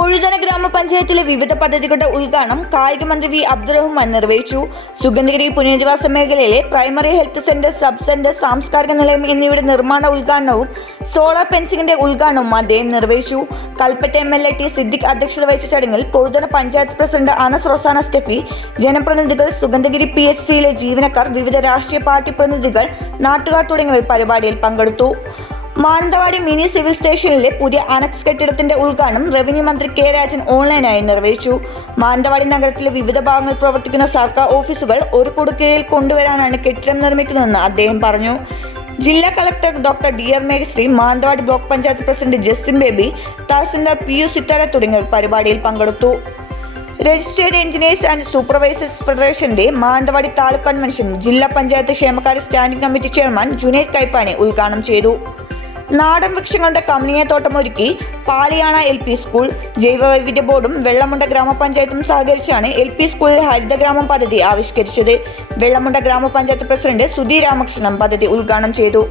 പൊഴുതന ഗ്രാമപഞ്ചായത്തിലെ വിവിധ പദ്ധതികളുടെ ഉദ്ഘാടനം കായിക മന്ത്രി വി അബ്ദുറഹ്മാൻ നിർവഹിച്ചു. സുഗന്ധഗിരി പുനരധിവാസ മേഖലയിലെ primary health centre sub centre സാംസ്കാരിക നിലയം എന്നിവയുടെ നിർമ്മാണ ഉദ്ഘാടനവും സോളാർ ഫെൻസിംഗിന്റെ ഉദ്ഘാടനവും അദ്ദേഹം നിർവഹിച്ചു. Kalpetta M L A T Siddique അധ്യക്ഷത വഹിച്ച ചടങ്ങിൽ പൊഴുതന പഞ്ചായത്ത് പ്രസിഡന്റ് അനസ് റൊസാന സ്റ്റെഫി ജനപ്രതിനിധികൾ സുഗന്ധഗിരി പി എസ് സിയിലെ ജീവനക്കാർ വിവിധ രാഷ്ട്രീയ പാർട്ടി പ്രതിനിധികൾ നാട്ടുകാർ തുടങ്ങിയവർ പരിപാടിയിൽ പങ്കെടുത്തു. മാനന്തവാടി മിനി സിവിൽ സ്റ്റേഷനിലെ പുതിയ അനക്സ് കെട്ടിടത്തിന്റെ ഉദ്ഘാടനം റവന്യൂ മന്ത്രി കെ രാജൻ ഓൺലൈനായി നിർവഹിച്ചു. മാനന്തവാടി നഗരത്തിലെ വിവിധ ഭാഗങ്ങളിൽ പ്രവർത്തിക്കുന്ന സർക്കാർ ഓഫീസുകൾ ഒരു കുടുക്കയിൽ കൊണ്ടുവരാനാണ് കെട്ടിടം നിർമ്മിക്കുന്നതെന്ന് അദ്ദേഹം പറഞ്ഞു. ജില്ലാ collector doctor D R Meghashree Mananthavady block panchayat president Justin Baby tahsildar P U Sithara തുടങ്ങിയവർ പരിപാടിയിൽ പങ്കെടുത്തു. രജിസ്റ്റേർഡ് എഞ്ചിനീയേഴ്സ് ആൻഡ് സൂപ്പർവൈസേഴ്സ് ഫെഡറേഷന്റെ മാനന്തവാടി താലൂക്ക് കൺവെൻഷൻ ജില്ലാ പഞ്ചായത്ത് ക്ഷേമകാര്യ standing committee chairman Junaid Kaippane ഉദ്ഘാടനം ചെയ്തു. നാടൻ വൃക്ഷങ്ങളുടെ കമനീയ തോട്ടമൊരുക്കി പാലിയാണ എൽ പി സ്കൂൾ ജൈവവൈവിധ്യ ബോർഡും വെള്ളമുണ്ട ഗ്രാമപഞ്ചായത്തും സഹകരിച്ചാണ് എൽ പി സ്കൂളിൽ ഹരിതഗ്രാമം പദ്ധതി ആവിഷ്കരിച്ചത്. വെള്ളമുണ്ട ഗ്രാമപഞ്ചായത്ത് പ്രസിഡന്റ് സുധി രാമകൃഷ്ണൻ പദ്ധതി ഉദ്ഘാടനം ചെയ്തു.